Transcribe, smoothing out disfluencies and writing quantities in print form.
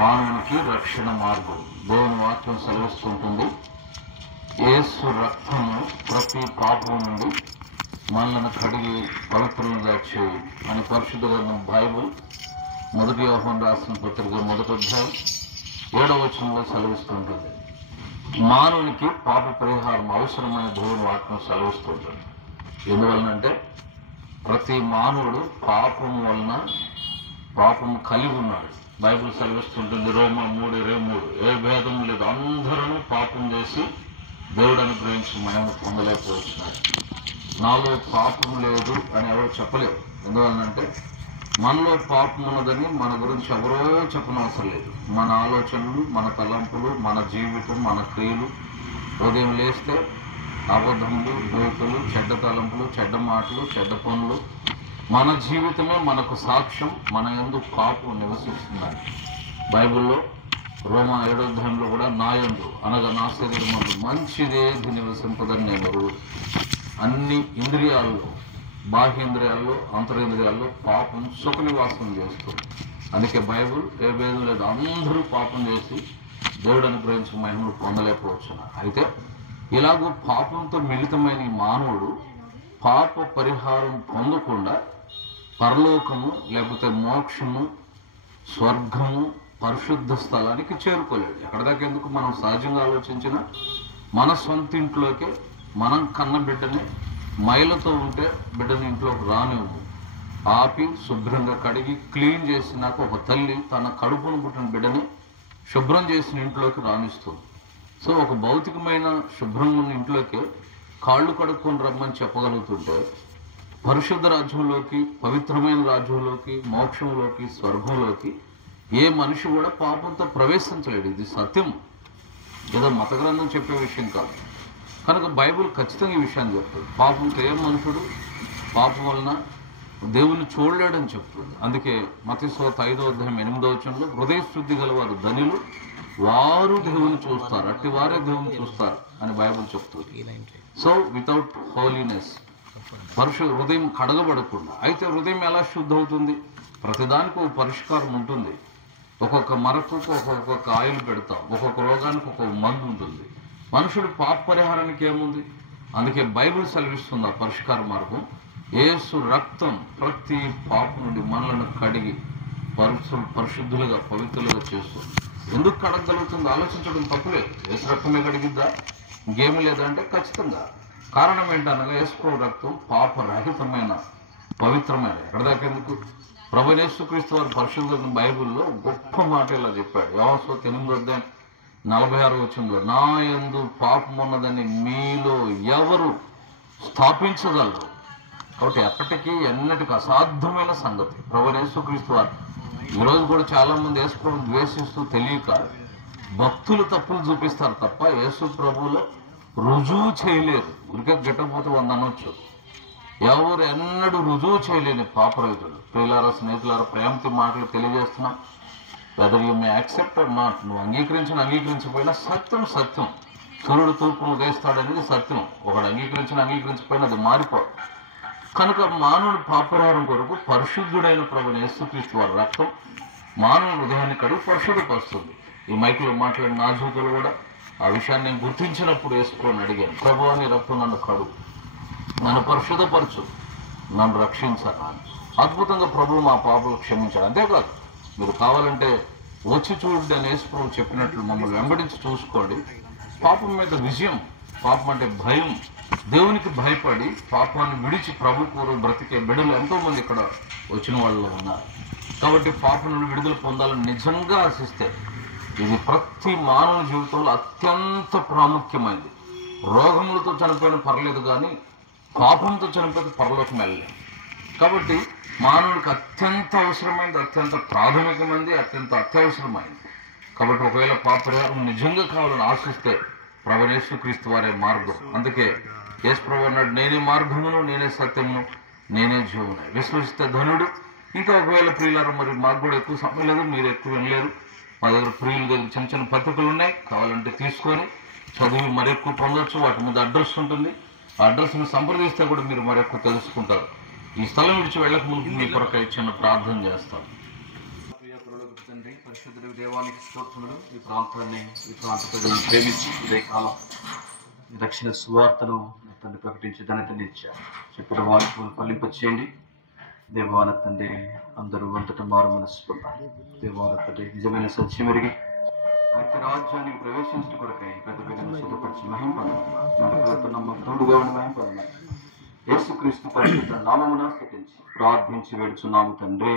మానవునికి రక్షణ మార్గం. దేవుని వాక్యం సెలవిస్తుంటుంది, యేసు రక్తము ప్రతి పాపం నుండి మనలను కడిగి పవిత్రులుగా చేయి అని పరిశుద్ధ గ్రంథం బైబిల్ 1 యోహాను రాసిన పత్రిక 1వ అధ్యాయం 7వ వచనంలో సెలవిస్తుంటుంది. మానవునికి పాప పరిహారం అవసరమైన దేవుని వాక్యం సెలవిస్తుంటుంది. ఎందువలనంటే ప్రతి మానవుడు పాపం వలన పాపం కలిగి ఉన్నాడు. బైబిల్ సెలవిస్తుంటుంది రోమా 3:23, ఏ భేదం లేదు, అందరూ పాపం చేసి దేవుడు అనుగ్రహించి మహిమ పొందలేకపోతున్నాడు. నాలో పాపం లేదు అని ఎవరు చెప్పలేరు. ఎందువలనంటే మనలో పాపం ఉన్నదని మన గురించి ఎవరో చెప్పనవసరం లేదు. మన ఆలోచనలు, మన తలంపులు, మన జీవితం, మన క్రియలు, ఉదయం లేస్తే అబద్ధములు, బూతులు, చెడ్డ తలంపులు, చెడ్డ మాటలు, చెడ్డ పనులు, మన జీవితమే మనకు సాక్ష్యం. మన యందు పాపం నివసిస్తుందని బైబిల్లో రోమా 7వ అధ్యాయంలో కూడా నా యందు అనగా నా శరీరమందు మంచిదేది నివసింపదని నేను అన్ని ఇంద్రియాల్లో, బాహ్యేంద్రియాల్లో, అంతరింద్రియాల్లో పాపం సుఖ నివాసం చేస్తుంది. అందుకే బైబిల్ ఏ భేదం లేదు, అందరూ పాపం చేసి దేవుడు అనుగ్రహించిన మహిమను పొందలేకపోతున్నారు. అయితే ఇలాగూ పాపంతో మిళితమైన ఈ మానవుడు పాప పరిహారం పొందకుండా పరలోకము లేకపోతే మోక్షము, స్వర్గము, పరిశుద్ధ స్థలానికి చేరుకోలేడు. ఎక్కడ దాకా ఎందుకు, మనం సహజంగా ఆలోచించిన మన సొంత ఇంట్లోకే మనం కన్న బిడ్డని మైలతో ఉంటే బిడ్డని ఇంట్లోకి రానివ్వు. ఆపి శుభ్రంగా కడిగి క్లీన్ చేసినాక ఒక తల్లి తన కడుపును పుట్టిన బిడ్డని శుభ్రం చేసిన ఇంట్లోకి రాణిస్తుంది. సో ఒక భౌతికమైన శుభ్రంగా ఉన్న ఇంట్లోకి కాళ్ళు కడుక్కొని రమ్మని చెప్పగలుగుతుంటే పరిశుద్ధ రాజ్యంలోకి, పవిత్రమైన రాజ్యంలోకి, మోక్షంలోకి, స్వర్గంలోకి ఏ మనిషి కూడా పాపంతో ప్రవేశించలేడు. ఇది సత్యం, ఏదో మత గ్రంథం చెప్పే విషయం కాదు. కనుక బైబిల్ ఖచ్చితంగా ఈ విషయాన్ని చెప్తుంది. పాపంతో ఏ మనుషుడు పాపం వలన దేవుని చూడలేడని చెప్తుంది. అందుకే మత్తయి సువార్త 5వ అధ్యాయం 8వ వచనంలో హృదయ శుద్ధి గల వారు ధన్యులు, వారు దేవుని చూస్తారు, అట్టి వారే దేవుని చూస్తారు అని బైబిల్ చెప్తుంది. సో వితౌట్ హోలీనెస్, హృదయం కడగబడకుండా. అయితే హృదయం ఎలా శుద్ధి అవుతుంది? ప్రతిదానికి ఒక పరిష్కారం ఉంటుంది. ఒక్కొక్క మరకు ఒక్కొక్క ఆయిల్ పెడతాం, ఒక్కొక్క రోగానికి ఒక్కొక్క మందు ఉంటుంది. మనుషుడు పాప పరిహారానికి ఏముంది? అందుకే బైబిల్ సెలవిస్తుంది ఆ పరిష్కార మార్గం. యేసు రక్తం ప్రతి పాపం నుండి మనలను కడిగి పరిశుద్ధులుగా, పవిత్రులుగా చేస్తుంది. ఎందుకు కడగలుగుతుంది? ఆలోచించడం తప్పులేదు. యేసు రక్తమే కడిగిద్దా, ఇంకేమీ లేదంటే ఖచ్చితంగా. కారణం ఏంటనగా యేసు రక్తం పాపరహితమైన, పవిత్రమైన. ఎక్కడ దాకా ఎందుకు, ప్రభు యేసుక్రీస్తు వారి పరిశుద్ధ బైబిల్లో గొప్ప మాట ఇలా చెప్పాడు. యోహాను సువార్త 8వ అధ్యాయం 46వ వచనంలో, నా యందు పాపం ఉన్నదని మీలో ఎవరు స్థాపించగలరు? కాబట్టి ఎప్పటికీ ఎన్నటికీ అసాధ్యమైన సంగతి ప్రభు యేసుక్రీస్తు వారు. ఈరోజు కూడా చాలా మంది యేసు ప్రభువును ద్వేషిస్తూ తెలియక భక్తులు తప్పులు చూపిస్తారు తప్ప యేసు ప్రభువులో రుజువు చేయలేరు. ఉరికే గిట్టకపోతే 100 అనొచ్చు. ఎవరు ఎన్నడూ రుజువు చేయలేని పాపరహితుడు. ప్రియులారా, స్నేహితులారా, ప్రేమతో మాటలు తెలియజేస్తున్నాం. Whether you may accept or not, నువ్వు అంగీకరించకపోయినా సత్యం సత్యం. సూర్యుడు తూర్పును ఉదయిస్తాడనేది సత్యం. ఒకడు అంగీకరించకపోయినా అది మారిపోదు. కనుక మానవుడు పాపరిహారం కొరకు పరిశుద్ధుడైన ప్రభు యేసుక్రీస్తు వారి రక్తం మానవుని హృదయాన్ని కడిగి పరిశుద్ధపరుస్తుంది. ఈ మైకులో మాట్లాడిన నా జీవితంలో కూడా ఆ విషయాన్ని నేను గుర్తించినప్పుడు యేసుని అడిగాను, ప్రభు నీ రక్తం నన్ను కడుగు, నన్ను పరిశుద్ధపరచు, నన్ను రక్షించాలి. అద్భుతంగా ప్రభువు మా పాపలు క్షమించాడు. అంతేకాదు, మీరు కావాలంటే వచ్చి చూడండి అని యేసు ప్రభు చెప్పినట్లు మమ్మల్ని వెంబడించి చూసుకోండి. పాపం మీద విజయం, పాపం అంటే భయం, దేవునికి భయపడి పాపాన్ని విడిచి ప్రభు పూర్వం బ్రతికే బిడ్డలు ఎంతో మంది ఇక్కడ వచ్చిన వాళ్ళు ఉన్నారు. కాబట్టి పాపం నుండి విడుదల పొందాలని నిజంగా ఆశిస్తే ఇది ప్రతి మానవ జీవితంలో అత్యంత ప్రాముఖ్యమైనది. రోగములతో చనిపోయిన పర్లేదు, కానీ పాపంతో చనిపోతే పరలోకం వెళ్ళలేదు. కాబట్టి మానవుడికి అత్యంత అవసరమైనది, అత్యంత ప్రాథమికమైనది, అత్యంత అత్యవసరమైనది. కాబట్టి ఒకవేళ పాప పరిహారం నిజంగా కావాలని ఆశిస్తే ప్రభు యేసుక్రీస్తు వారే మార్గం. అందుకే యేసు ప్రభు అన్నాడు, నేనే మార్గమును, నేనే సత్యమును, నేనే జీవమును. విశ్వసిస్తే ధనుడు. ఇంకా ఒకవేళ ప్రియులారా, మరి మాకు కూడా ఎక్కువ సమయం లేదు, మీరు ఎక్కువ వినలేరు. మా దగ్గర ప్రియుల దగ్గర చిన్న చిన్న పత్రికలు ఉన్నాయి, కావాలంటే తీసుకొని చదివి మరి ఎక్కువ పొందొచ్చు. వాటి మీద అడ్రస్ ఉంటుంది. ఆ అడ్రస్ని సంప్రదిస్తే కూడా మీరు మరి ఎక్కువ తెలుసుకుంటారు. ఈ స్థలం విడిచి వెళ్ళక ముందు మీ కొరకు చిన్న ప్రార్థన చేస్తాం. తండ్రి, పరిశుద్ధుడు దేవానికి స్తోత్రములు. ఈ ప్రాంతాన్ని ఈ ప్రాంత ప్రజలను ప్రేమించి ఇదే కాలం ఈ రక్షణ సువార్తను తండ్రి ప్రకటించి ధన్యతని ఇచ్చారు. చెప్పిన వాక్యం ఫలింపచేయండి. దేవాన తండ్రి అందరూ అంతటా మారు మనసు పొందాలి. దేవాన తండ్రి నిజమైన సత్యం ఎరిగి అయితే రాజ్యానికి ప్రవేశించడం కొరకై ప్రతి బిడ్డను సిద్ధపరిచి మహిమ పొందాలి. తోడుగా ఉండి మహిమ పొందాలి. యేసుక్రీస్తు పరిశుద్ధ నామమున స్తుతించి ప్రార్థించి వేడుచున్నాము తండ్రి.